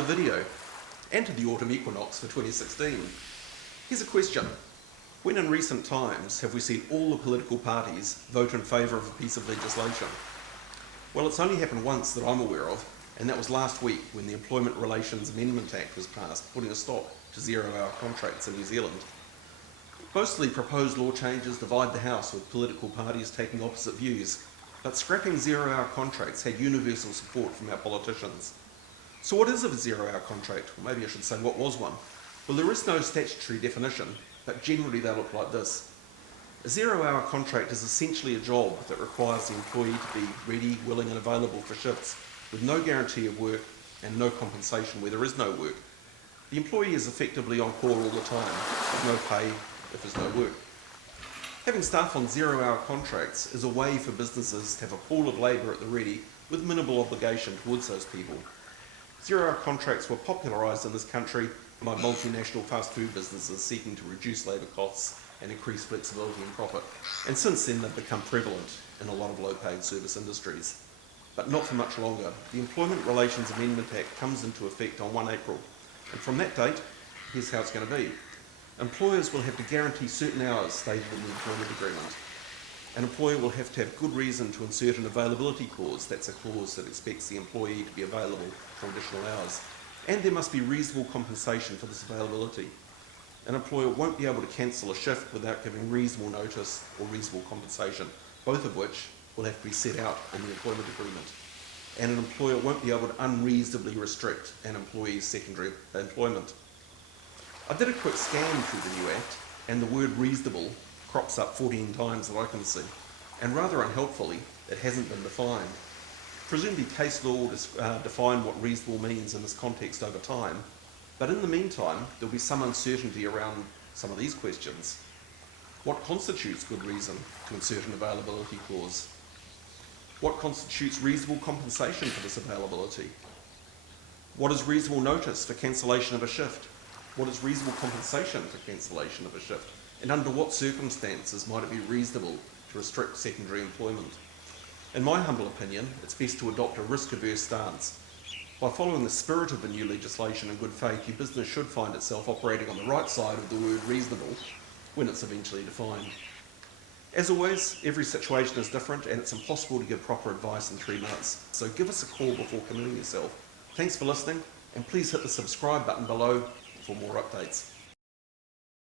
another video, and to the autumn equinox for 2016. Here's a question. When in recent times have we seen all the political parties vote in favour of a piece of legislation? Well, it's only happened once that I'm aware of, and that was last week when the Employment Relations Amendment Act was passed, putting a stop to zero-hour contracts in New Zealand. Mostly proposed law changes divide the House, with political parties taking opposite views, but scrapping zero-hour contracts had universal support from our politicians. So what is a zero-hour contract? Or maybe I should say, what was one? Well, there is no statutory definition, but generally they look like this. A zero-hour contract is essentially a job that requires the employee to be ready, willing and available for shifts, with no guarantee of work and no compensation where there is no work. The employee is effectively on call all the time, with no pay if there's no work. Having staff on zero-hour contracts is a way for businesses to have a pool of labour at the ready with minimal obligation towards those people. Zero-hour contracts were popularised in this country by multinational fast food businesses seeking to reduce labour costs and increase flexibility and profit. And since then they've become prevalent in a lot of low-paid service industries. But not for much longer. The Employment Relations Amendment Act comes into effect on 1 April. And from that date, here's how it's going to be. Employers will have to guarantee certain hours stated in the employment agreement. An employer will have to have good reason to insert an availability clause. That's a clause that expects the employee to be available for additional hours. And there must be reasonable compensation for this availability. An employer won't be able to cancel a shift without giving reasonable notice or reasonable compensation, both of which will have to be set out in the employment agreement. And an employer won't be able to unreasonably restrict an employee's secondary employment. I did a quick scan through the new Act, and the word reasonable crops up 14 times that I can see, and rather unhelpfully, it hasn't been defined. Presumably case law will define what reasonable means in this context over time, but in the meantime, there'll be some uncertainty around some of these questions. What constitutes good reason to insert an availability clause? What constitutes reasonable compensation for this availability? What is reasonable notice for cancellation of a shift? What is reasonable compensation for cancellation of a shift? And under what circumstances might it be reasonable to restrict secondary employment? In my humble opinion, it's best to adopt a risk-averse stance. By following the spirit of the new legislation in good faith, your business should find itself operating on the right side of the word reasonable when it's eventually defined. As always, every situation is different and it's impossible to give proper advice in 3 months, so give us a call before committing yourself. Thanks for listening, and please hit the subscribe button below for more updates.